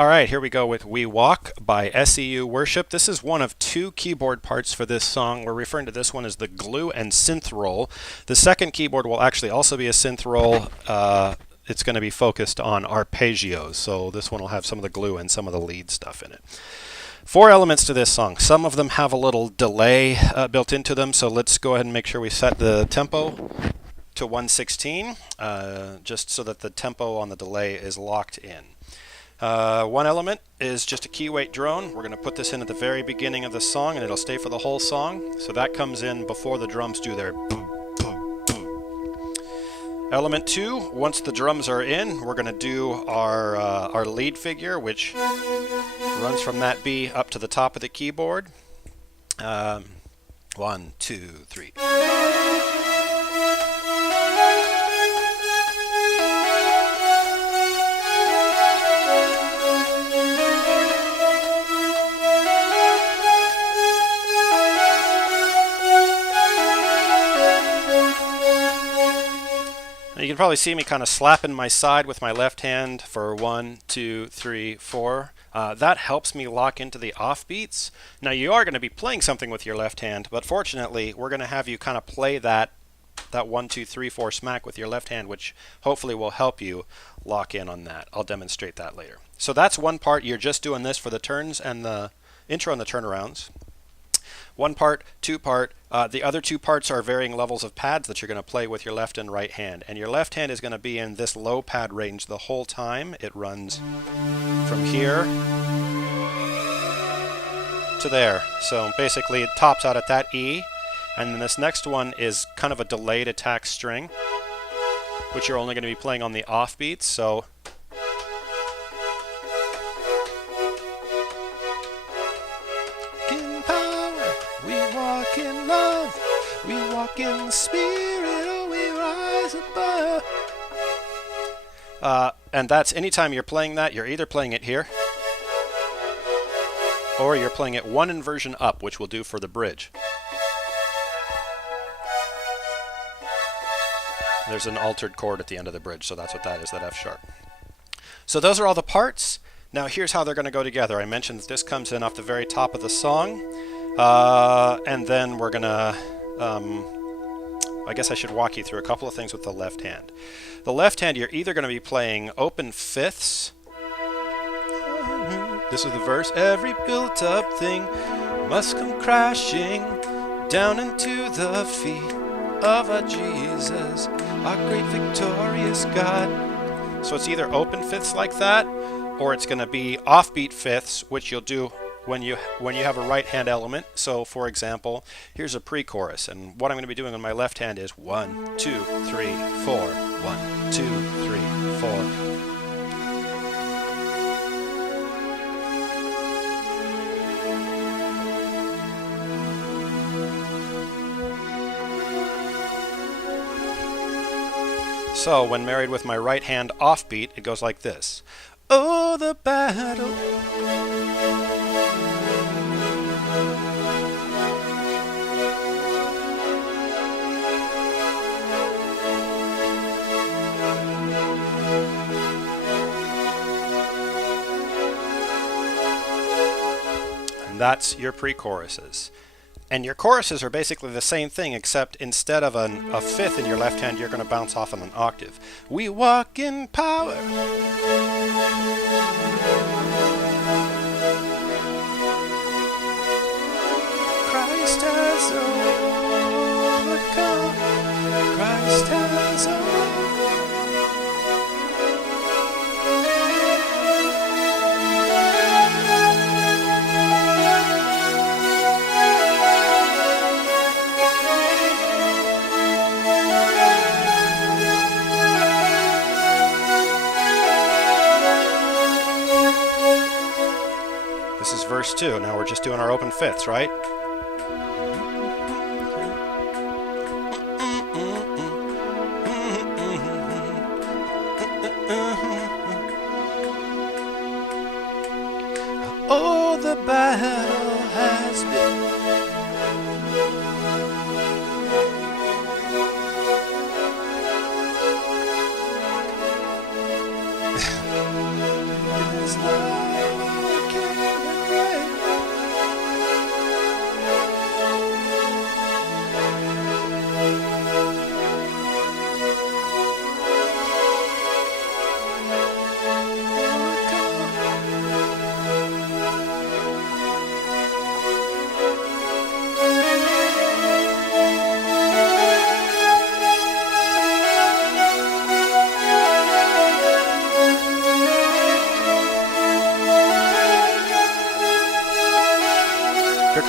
All right, here we go with We Walk by SEU Worship. This is one of two keyboard parts for this song. We're referring to this one as the glue and synth roll. The second keyboard will actually also be a synth roll. It's going to be focused on arpeggios, so this one will have some of the glue and some of the lead stuff in it. 4 elements to this song. Some of them have a little delay built into them, so let's go ahead and make sure we set the tempo to 116, just so that the tempo on the delay is locked in. One element is just a key weight drone. We're going to put this in at the very beginning of the song, and it'll stay for the whole song. So that comes in before the drums do their boom, boom, boom. Element 2, once the drums are in, we're going to do our lead figure, which runs from that B up to the top of the keyboard. 1, 2, 3. You can probably see me kind of slapping my side with my left hand for 1, 2, 3, 4. That helps me lock into the offbeats. Now you are going to be playing something with your left hand, but fortunately we're going to have you kind of play that 1, 2, 3, 4 smack with your left hand, which hopefully will help you lock in on that. I'll demonstrate that later. So that's one part. You're just doing this for the turns and the intro and the turnarounds. One part, 2 part. The other 2 parts are varying levels of pads that you're going to play with your left and right hand. And your left hand is going to be in this low pad range the whole time. It runs from here to there. So basically it tops out at that E. And then this next one is kind of a delayed attack string, which you're only going to be playing on the offbeats. So we walk in love, we walk in the Spirit, oh, we rise above. And that's anytime you're playing that, you're either playing it here, or you're playing it one inversion up, which we'll do for the bridge. There's an altered chord at the end of the bridge, so that's what that is, that F sharp. So those are all the parts. Now here's how they're going to go together. I mentioned that this comes in off the very top of the song. And then we're going to, I guess I should walk you through a couple of things with the left hand. The left hand, you're either going to be playing open fifths. This is the verse. Every built up thing must come crashing down into the feet of our Jesus, our great victorious God. So it's either open fifths like that, or it's going to be offbeat fifths, which you'll do when you have a right hand element. So for example, here's a pre-chorus, and what I'm going to be doing on my left hand is 1, 2, 3, 4, 1, 2, 3, 4. So when married with my right hand offbeat, it goes like this. Oh, the battle. That's your pre-choruses. And your choruses are basically the same thing, except instead of a fifth in your left hand, you're going to bounce off on an octave. We walk in power. Christ has overcome. Christ has overcome. This is verse 2. Now we're just doing our open fifths, right? Oh, the battle has been. It is not.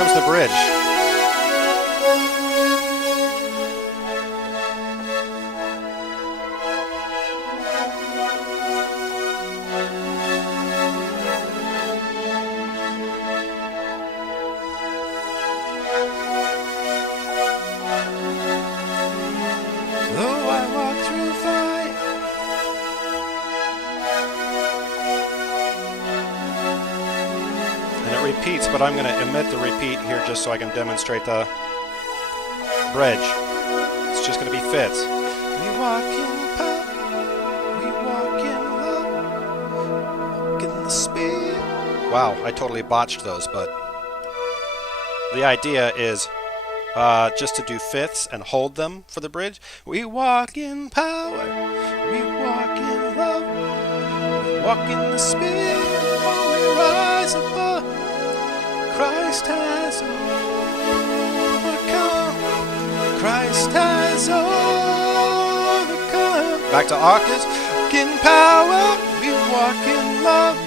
comes the bridge. Though I walk through fire, and it repeats, but I'm going to omit the repeat here just so I can demonstrate the bridge. It's just going to be fits. We walk in power, we walk in love, walk in the spirit. Wow, I totally botched those, but the idea is just to do fifths and hold them for the bridge. We walk in power, we walk in love, we walk in the spirit, we rise above. Christ has overcome. Christ has overcome. Back to octaves. Walk in power, we walk in love.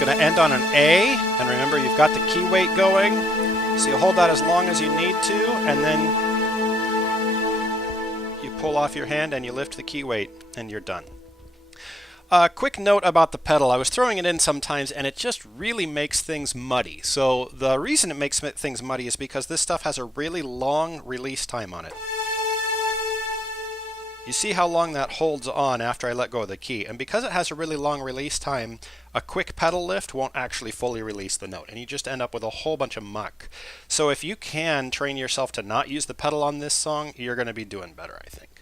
Going to end on an A, and remember you've got the key weight going, so you hold that as long as you need to, and then you pull off your hand and you lift the key weight, and you're done. A quick note about the pedal. I was throwing it in sometimes, and it just really makes things muddy. So the reason it makes things muddy is because this stuff has a really long release time on it. You see how long that holds on after I let go of the key, and because it has a really long release time, a quick pedal lift won't actually fully release the note, and you just end up with a whole bunch of muck. So if you can train yourself to not use the pedal on this song, you're going to be doing better, I think.